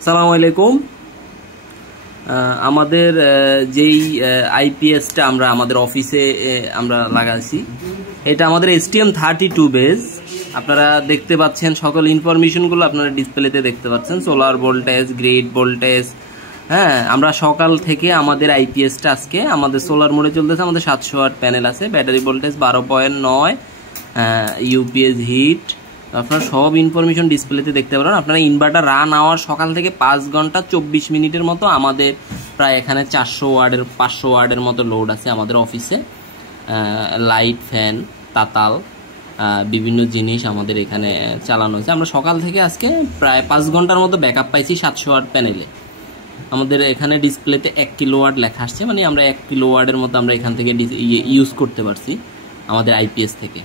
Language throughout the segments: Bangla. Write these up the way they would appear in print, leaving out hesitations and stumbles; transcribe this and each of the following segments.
আসসালামু আলাইকুম। আমাদের যেই আইপিএসটা আমরা আমাদের অফিসে আমরা লাগাচ্ছি, এটা আমাদের STM32 বেস। আপনারা দেখতে পাচ্ছেন সকল ইনফরমেশনগুলো আপনারা ডিসপ্লেতে দেখতে পাচ্ছেন, সোলার ভোল্টেজ, গ্রিড ভোল্টেজ। হ্যাঁ, আমরা সকাল থেকে আমাদের আইপিএসটা আজকে আমাদের সোলার মোডে চলতেছে। আমাদের 700 ওয়াট প্যানেল আছে, ব্যাটারি ভোল্টেজ 12.9, ইউপিএস হিট। আপনারা সব ইনফরমেশন ডিসপ্লেতে দেখতে পারেন। আপনারা ইনভার্টার রান আওয়ার সকাল থেকে 5 ঘন্টা 24 মিনিটের মতো আমাদের প্রায় এখানে 500 ওয়ার্ডের মতো লোড আছে আমাদের অফিসে। লাইট, ফ্যান, তাতাল, বিভিন্ন জিনিস আমাদের এখানে চালানো হয়েছে। আমরা সকাল থেকে আজকে প্রায় 5 ঘন্টার মতো ব্যাকআপ পাইছি 700 ওয়াট প্যানেলে। আমাদের এখানে ডিসপ্লেতে 1 কিলোওয়াট লেখা আসছে, মানে আমরা 1 কিলোওয়াটের মতো আমরা এখান থেকে ইউজ করতে পারছি আমাদের আইপিএস থেকে।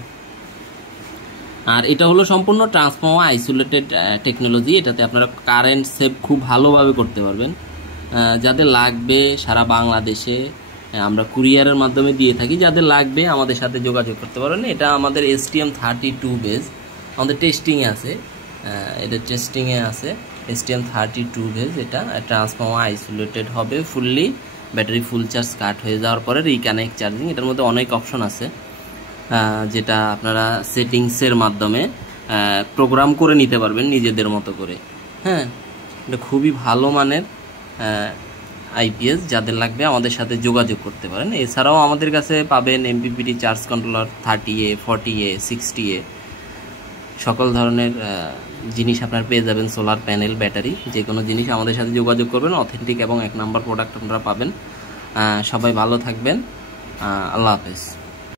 আর এটা হলো সম্পূর্ণ ট্রান্সফর্মার আইসোলেটেড টেকনোলজি। এটাতে আপনারা কারেন্ট সেভ খুব ভালোভাবে করতে পারবেন। যাদের লাগবে সারা বাংলাদেশে আমরা কুরিয়ারের মাধ্যমে দিয়ে থাকি। যাদের লাগবে আমাদের সাথে যোগাযোগ করতে পারবেন। এটা আমাদের STM32 বেস, আমাদের টেস্টিংয়ে আছে, এটা টেস্টিংয়ে আছে STM32 বেস। এটা ট্রান্সফর্মার আইসোলেটেড হবে ফুললি। ব্যাটারি ফুল চার্জ কাট হয়ে যাওয়ার পরে রিকানেক্ট চার্জিং। এটার মধ্যে অনেক অপশন আছে, যেটা আপনারা সেটিংসের মাধ্যমে প্রোগ্রাম করে নিতে পারবেন নিজেদের মতো করে। হ্যাঁ, এটা খুবই ভালো মানের আইপিএস। যাদের লাগবে আমাদের সাথে যোগাযোগ করতে পারেন। এছাড়াও আমাদের কাছে পাবেন MPPT charge controller 30A, 40A, 60A, সকল ধরনের জিনিস আপনারা পেয়ে যাবেন। সোলার প্যানেল, ব্যাটারি, যে কোনো জিনিস আমাদের সাথে যোগাযোগ করবেন। অথেন্টিক এবং 1 নম্বর প্রোডাক্ট আপনারা পাবেন। সবাই ভালো থাকবেন। আল্লাহ হাফেজ।